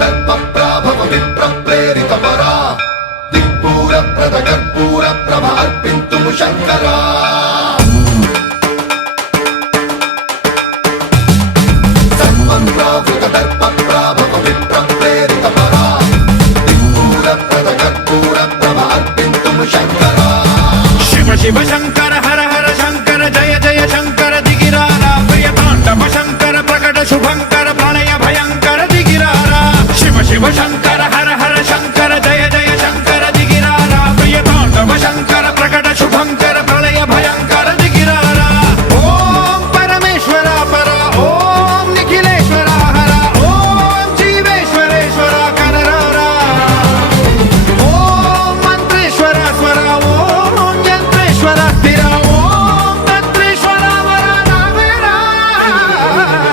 दर्पप्राभव विप्रप्रेरितपरा दिक्पूरप्रदकर्पूरप्रभ अर्पिन्तुं शङ्करा सर्वप्रावृतदर्पप्राभव विप्रप्रेरितपरा दिक्पूरप्रदकर्पूरप्रभ अर्पिन्तुं शङ्करा शिव शिव शङ्कर हर हर शङ्कर जय जय शङ्कर दिगिरारा प्रियताण्डव शङ्कर प्रकट शुभङ्कर